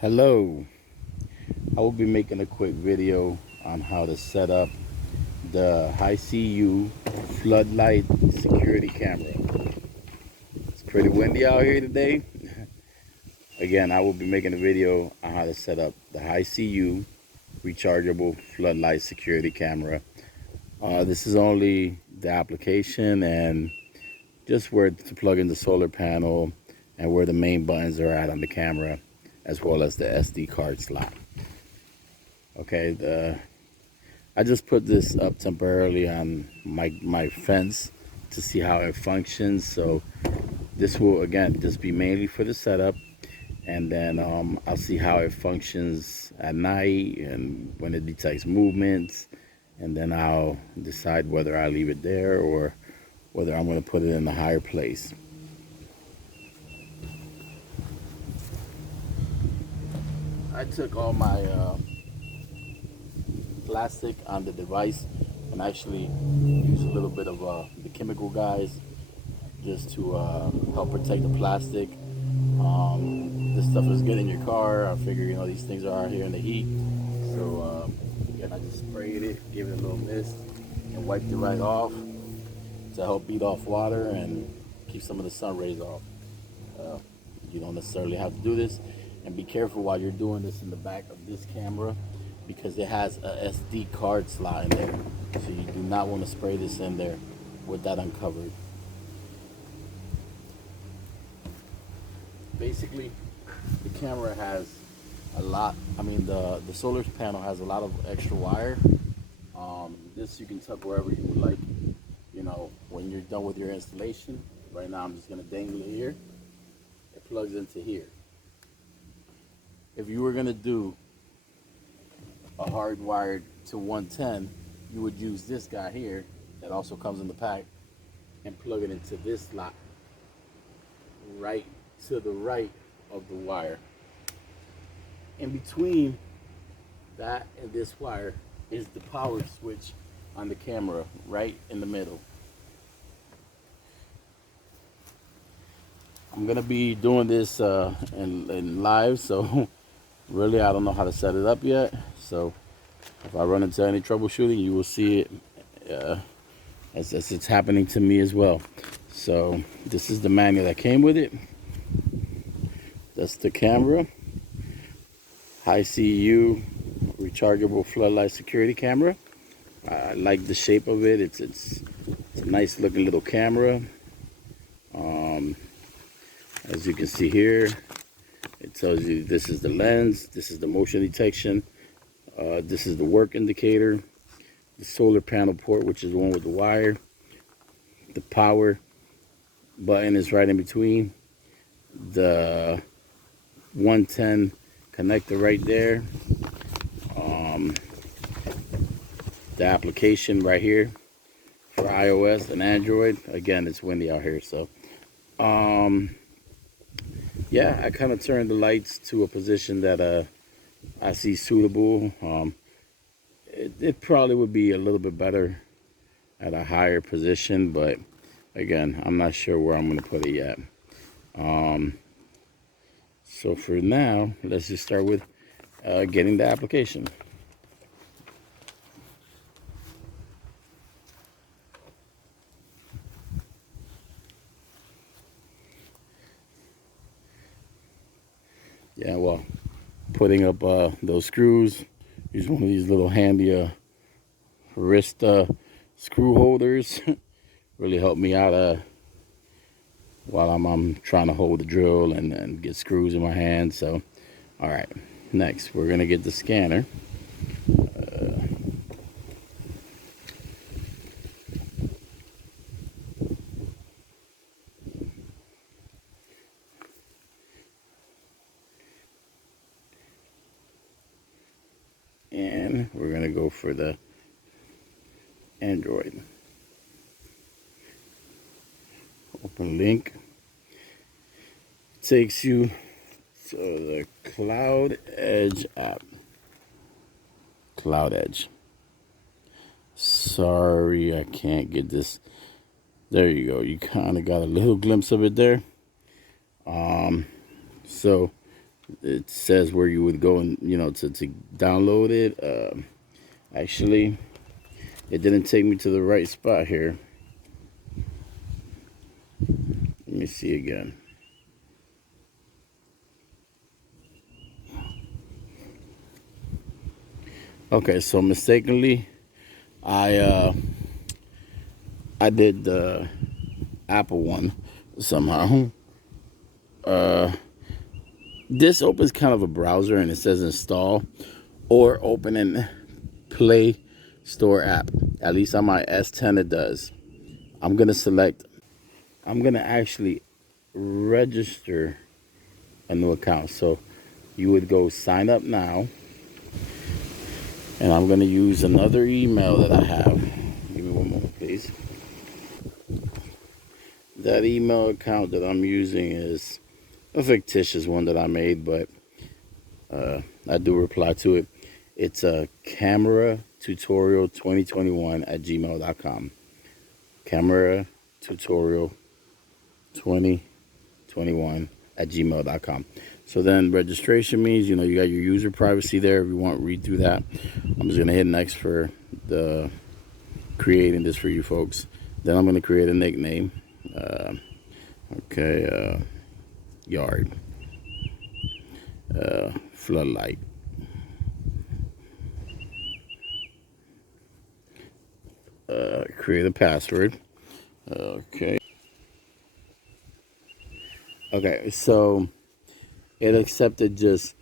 Hello, I will be making a quick video on how to set up the Hiseeu floodlight security camera. It's pretty windy out here today. Again, I will be making a video on how to set up the Hiseeu rechargeable floodlight security camera. This is only the application and just where to plug in the solar panel and where the main buttons are at on the camera, as well as the SD card slot. Okay, I just put this up temporarily on my fence to see how it functions. So this will again just be mainly for the setup, and then I'll see how it functions at night and when it detects movements, and then I'll decide whether I leave it there or whether I'm going to put it in a higher place. I took all my plastic on the device and actually use a little bit of the chemical guys just to help protect the plastic. This stuff is good in your car. I figure, these things are out here in the heat. So again, I just sprayed it, gave it a little mist, and wiped it right off to help beat off water and keep some of the sun rays off. You don't necessarily have to do this, and be careful while you're doing this in the back of this camera, because it has a SD card slot in there, so you do not want to spray this in there with that uncovered. Basically, the camera has a lot, the solar panel has a lot of extra wire. This you can tuck wherever you would like, when you're done with your installation. Right now I'm just going to dangle it here. It plugs into here. If you were going to do a hardwired to 110, you would use this guy here that also comes in the pack and plug it into this slot right to the right of the wire. In between that and this wire is the power switch on the camera, right in the middle. I'm gonna be doing this in live, so really I don't know how to set it up yet. So if I run into any troubleshooting, you will see it as it's happening to me as well. So this is the manual that came with it. That's the camera. Hiseeu rechargeable floodlight security camera. I like the shape of it. It's a nice looking little camera. As you can see here, it tells you this is the lens, this is the motion detection, this is the work indicator, the solar panel port, which is the one with the wire, the power button is right in between, the 110 connector right there, the application right here for iOS and Android. Again, it's windy out here, so yeah, I kind of turned the lights to a position that I see suitable. It probably would be a little bit better at a higher position, but again, I'm not sure where I'm going to put it yet. So for now, let's just start with getting the application. Yeah, well, putting up those screws, use one of these little handy wrist screw holders. Really helped me out while I'm trying to hold the drill and get screws in my hand. So, all right, next we're gonna get the scanner. And we're gonna go for the Android. Open link. Takes you to the Cloud Edge app. Cloud Edge. Sorry, I can't get this. There you go. You kind of got a little glimpse of it there. So It says where you would go and to download it. Actually, it didn't take me to the right spot here. Let me see again. Okay, so mistakenly, I uh, I did the Apple one somehow. This opens kind of a browser and it says install or open and Play Store app. At least on my S10 it does. I'm gonna select. I'm gonna actually register a new account. So you would go sign up now, and I'm gonna use another email that I have. Give me one moment, please. That email account that I'm using is a fictitious one that I made, but I do reply to it. It's a camera tutorial 2021 at gmail.com. Camera tutorial 2021 at gmail.com. So then registration means, you got your user privacy there. If you want to read through that, I'm just going to hit next for the creating this for you folks. Then I'm going to create a nickname. Uh, Yard. Floodlight. Create a password. Okay. Okay, so it accepted just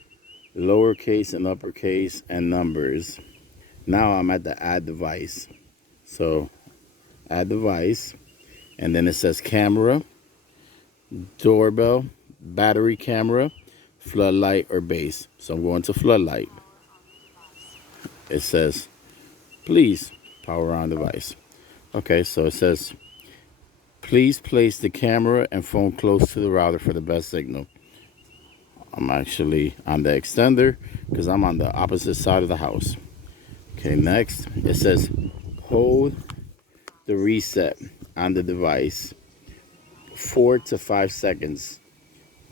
lowercase and uppercase and numbers. Now I'm at the add device. So add device, and then it says camera, doorbell, battery camera, floodlight, or base. So I'm going to floodlight. It says, please power on device. Okay, so it says, please place the camera and phone close to the router for the best signal. I'm actually on the extender because I'm on the opposite side of the house. Okay, next it says, hold the reset on the device 4 to 5 seconds.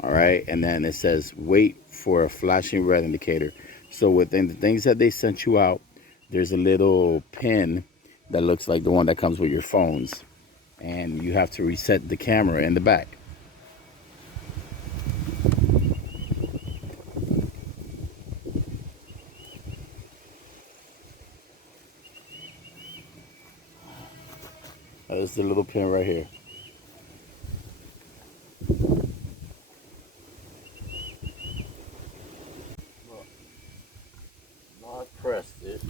All right, and then it says wait for a flashing red indicator. So within the things that they sent you out, there's a little pin that looks like the one that comes with your phones, and you have to reset the camera in the back. That's the little pin right here. Now I pressed it.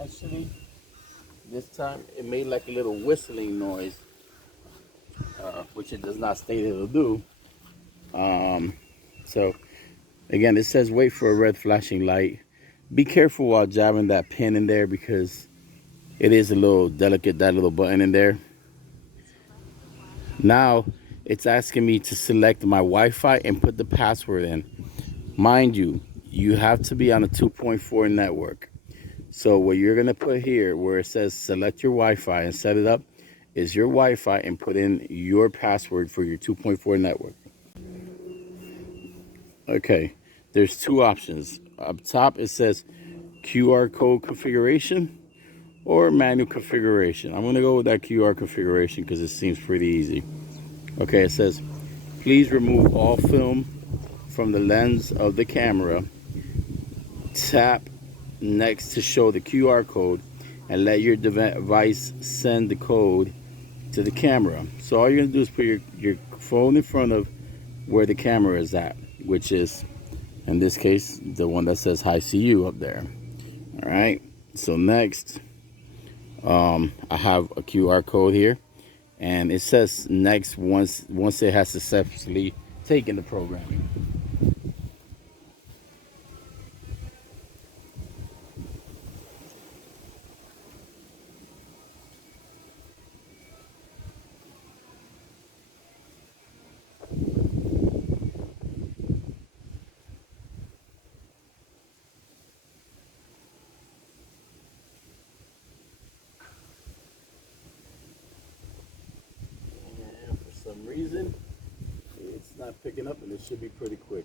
Actually, this time it made like a little whistling noise, which it does not state it'll do. So again, it says wait for a red flashing light. Be careful while jabbing that pin in there because it is a little delicate, that little button in there. Now it's asking me to select my Wi-Fi and put the password in. Mind you, you have to be on a 2.4 network. So what you're gonna put here where it says select your Wi-Fi and set it up is your Wi-Fi and put in your password for your 2.4 network. Okay, there's two options. Up top it says QR code configuration or manual configuration. I'm gonna go with that QR configuration because it seems pretty easy. Okay, it says please remove all film from the lens of the camera. Tap next to show the QR code and let your device send the code to the camera. So all you're gonna do is put your phone in front of where the camera is at, which is in this case the one that says Hiseeu up there. All right. So next, I have a QR code here, and it says next once it has successfully taken the programming. picking up, and it should be pretty quick.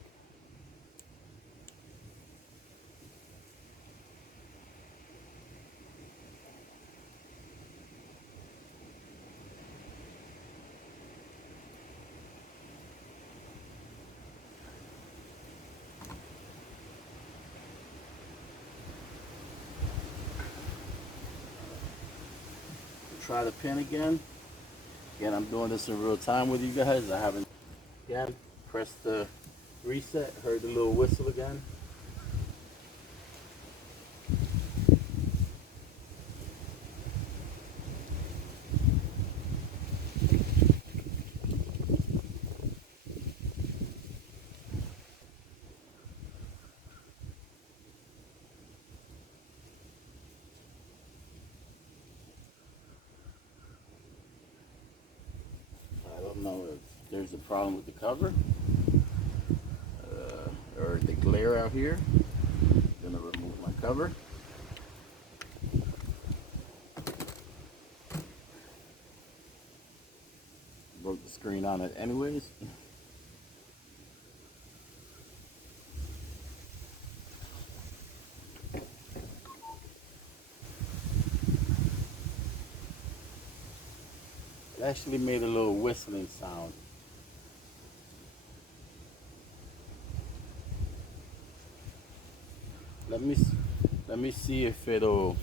Try the pin again. Again, I'm doing this in real time with you guys. I haven't, again, pressed the reset, heard the little whistle again. I don't know if there's a problem with the cover or the glare out here. I'm gonna remove my cover. Broke the screen on it anyways. It actually made a little whistling sound. Let me see if it'll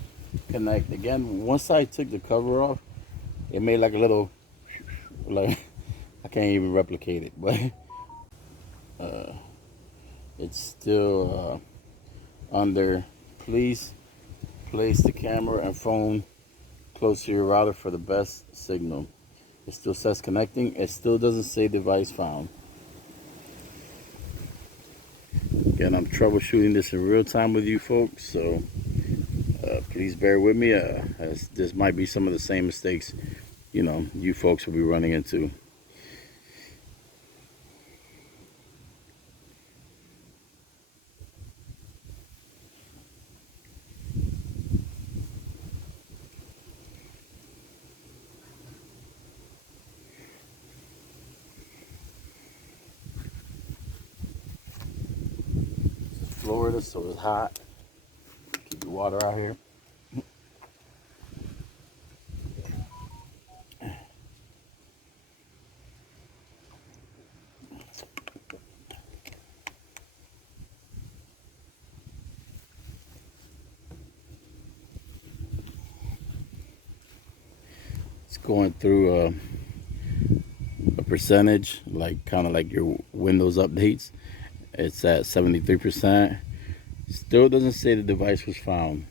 connect. Again, once I took the cover off, it made like a little, like, I can't even replicate it, but it's still under. Please place the camera and phone close to your router for the best signal. It still says connecting. It still doesn't say device found. Again, I'm troubleshooting this in real time with you folks, so please bear with me, as this might be some of the same mistakes, you folks will be running into. It's Florida, so it's hot. Keep the water out here. It's going through a percentage, like kind of like your Windows updates. It's at 73%. Still doesn't say the device was found.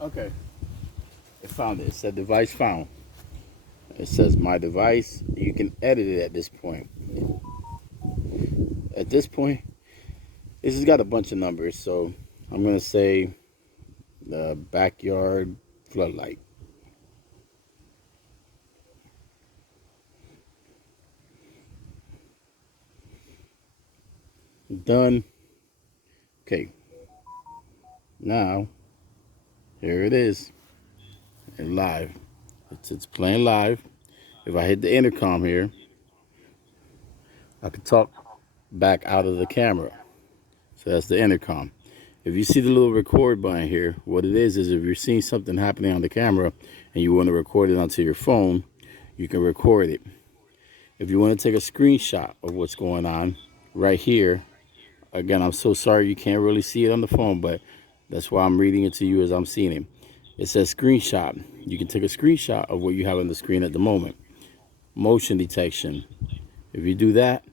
Okay, it found it. It said device found. It says my device. You can edit it at this point. At this point, this has got a bunch of numbers, so I'm gonna say the backyard floodlight. Done. Okay. Now, here it is. And live. It's playing live. If I hit the intercom here, I can talk back out of the camera. So that's the intercom. If you see the little record button here, what it is if you're seeing something happening on the camera and you want to record it onto your phone, you can record it. If you want to take a screenshot of what's going on right here, again, I'm so sorry you can't really see it on the phone, but that's why I'm reading it to you as I'm seeing it. It says screenshot. You can take a screenshot of what you have on the screen at the moment. Motion detection. If you do that,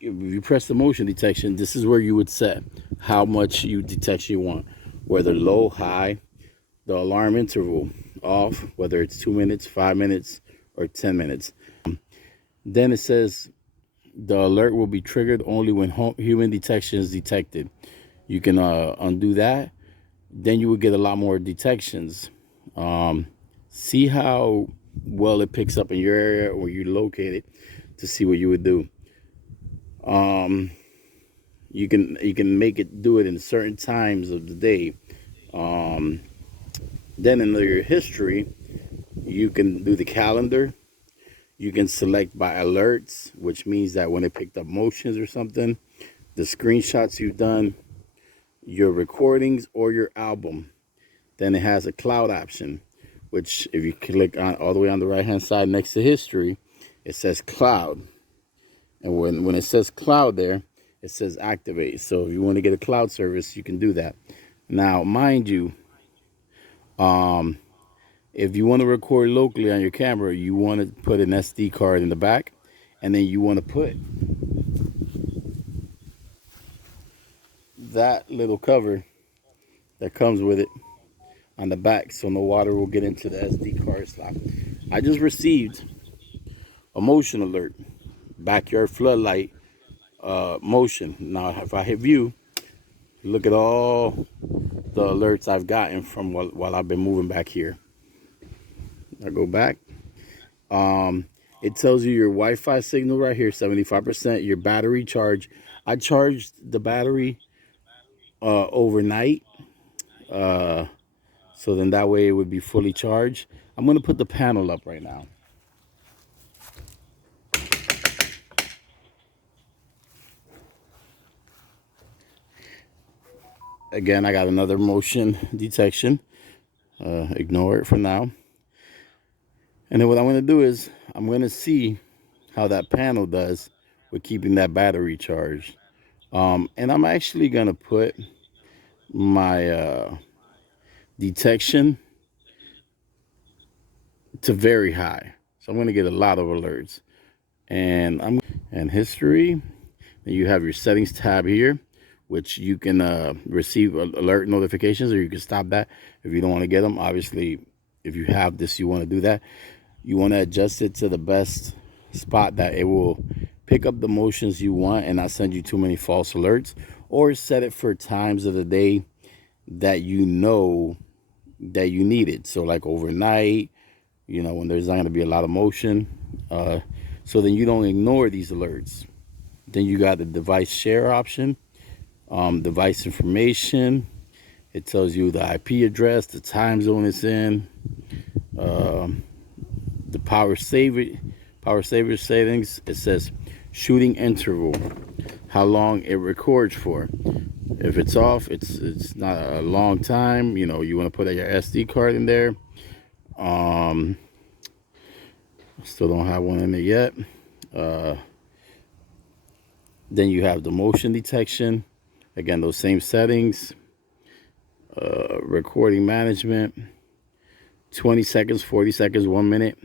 if you press the motion detection, this is where you would set how much detection you want, whether low, high, the alarm interval off, whether it's 2 minutes, 5 minutes, or 10 minutes. Then it says the alert will be triggered only when human detection is detected. You can undo that. Then you would get a lot more detections. See how well it picks up in your area or you locate it to see what you would do. You can make it do it in certain times of the day. Then in your history, you can do the calendar. You can select by alerts, which means that when it picked up motions or something, the screenshots you've done, your recordings, or your album. Then it has a cloud option, which if you click on all the way on the right hand side next to history, it says cloud. And when it says cloud there, it says activate. So if you want to get a cloud service, you can do that. Now, mind you, if you want to record locally on your camera, you want to put an SD card in the back, and then you want to put that little cover that comes with it on the back so no water will get into the SD card slot. I just received a motion alert, backyard floodlight motion. Now, if I hit view, look at all the alerts I've gotten from while I've been moving back here. I go back. It tells you your Wi-Fi signal right here, 75%. Your battery charge. I charged the battery overnight, so then that way it would be fully charged. I'm gonna put the panel up right now. Again, I got another motion detection. Ignore it for now. And then what I'm going to do is I'm going to see how that panel does with keeping that battery charged. And I'm actually going to put my detection to very high. So I'm going to get a lot of alerts. And history. And you have your settings tab here, which you can receive alert notifications, or you can stop that if you don't want to get them. Obviously, if you have this, you want to do that. You want to adjust it to the best spot that it will pick up the motions you want and not send you too many false alerts, or set it for times of the day that you know that you need it. So like overnight, when there's not going to be a lot of motion, so then you don't ignore these alerts. Then you got the device share option, device information. It tells you the IP address, the time zone it's in, the power saver settings. It says shooting interval, how long it records for. If it's off, it's not a long time. You want to put your SD card in there. Still don't have one in it yet. Then you have the motion detection. Again, those same settings. Recording management. 20 seconds, 40 seconds, 1 minute.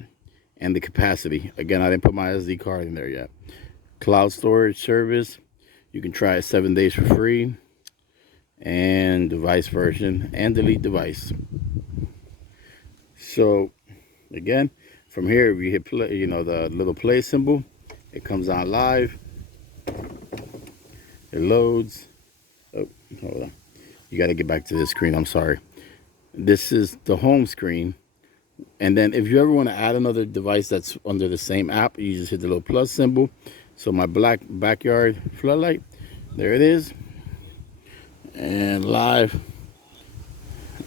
And the capacity. Again, I didn't put my SD card in there yet. Cloud storage service. You can try it 7 days for free. And device version. And delete device. So, again, from here, if you hit play, the little play symbol, it comes on live. It loads. Oh, hold on. You got to get back to this screen. I'm sorry. This is the home screen. And then if you ever want to add another device that's under the same app, you just hit the little plus symbol. So my black backyard floodlight, there it is. And live.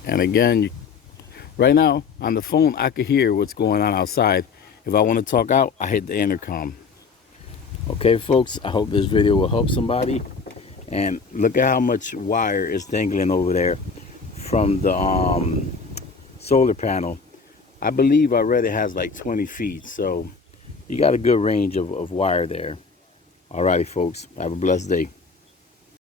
And again, right now on the phone, I could hear what's going on outside. If I want to talk out, I hit the intercom. Okay, folks, I hope this video will help somebody. And look at how much wire is dangling over there from the solar panel. I believe I read it has like 20 feet. So you got a good range of wire there. Alrighty, folks. Have a blessed day.